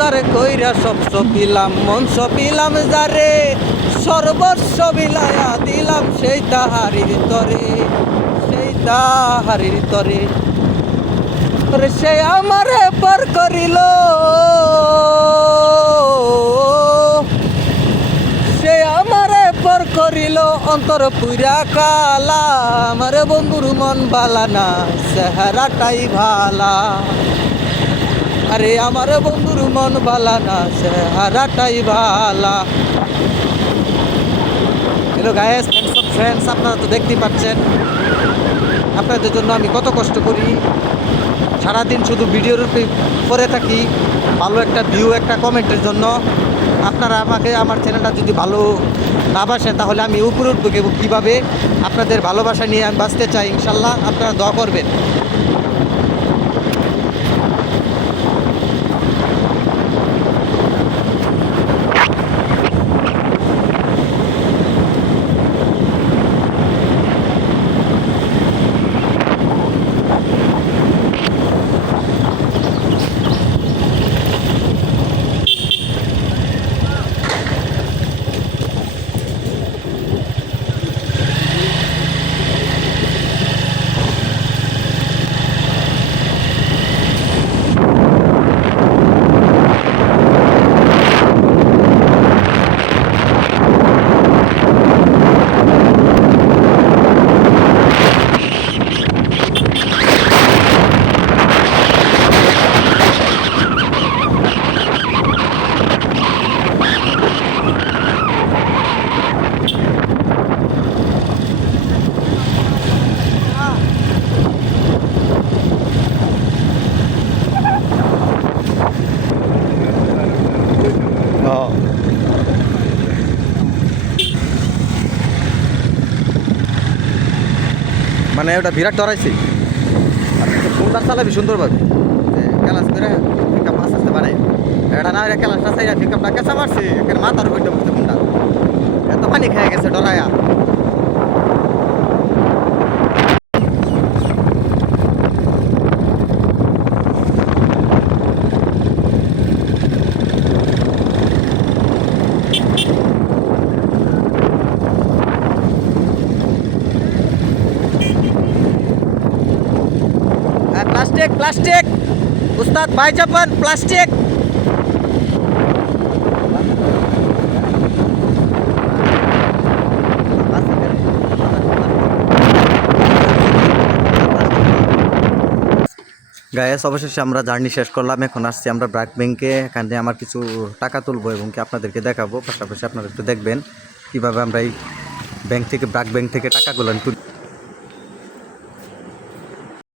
যারে কইরা সব সপিলাম মন সপিলাম যারে সর্বস্ব বিলায়া দিলাম সেই তাহারির তরে ওরে সে আমারে পর করিল সে আমারে পর করিল অন্তর পুরা কালা আমার বন্ধুর মন বালা না চেহারাটাই ভালা আরে আমার বন্ধুর মন বালা না চেহারাটাই ভালা। হ্যালো গাইস, ফ্রেন্ডস, আপনারা তো দেখতেই পাচ্ছেন আপনাদের জন্য আমি কত কষ্ট করি। সারাদিন শুধু ভিডিওর পরে থাকি ভালো একটা ভিউ একটা কমেন্টের জন্য। আপনারা আমাকে আমার চ্যানেলটা যদি ভালো না বাসেন তাহলে আমি উপরে উঠবো কীভাবে? আপনাদের ভালোবাসা নিয়ে আমি বাঁচতে চাই, ইনশাল্লাহ আপনারা দোয়া করবেন। মানে ওটা বিরাট ডরাইছি, ফোনটা চালাবি সুন্দরভাবে ক্যালাস করে পিকআপ আস্তে আস্তে বাড়াই। এটা না ক্যালাসটা চাইরা পিকআপটা কেঁচা মারছে এখানে মাথার উপরটা বসতে ফোনটা এত পানি খেয়ে গেছে ডরায়া। প্লাস্টিক প্লাস্টিক উস্তাদ ভাই চাপান প্লাস্টিক। গায়েস, অবশেষে আমরা জার্নি শেষ করলাম। এখন আসছি আমরা ব্র্যাক ব্যাংকে। এখানে আমার কিছু টাকা তুলবো এবং কি আপনাদেরকে দেখাবো, পাশাপাশি আপনারা একটু দেখবেন কীভাবে আমরা এই ব্যাংক থেকে ব্র্যাক ব্যাংক থেকে টাকাগুলো তুলি।